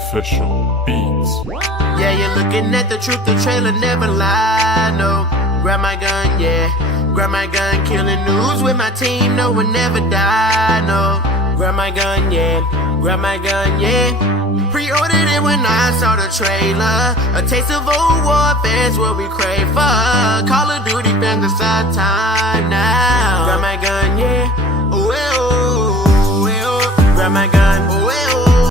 Official Beats. Yeah, you're looking at the truth, the trailer never lie, no. Grab my gun, yeah. Grab my gun, killing news with my team, no one never die, no. Grab my gun, yeah. Grab my gun, yeah. Pre-ordered it when I saw the trailer. A taste of old warfare's what we crave for. Call of Duty fans, it's our time.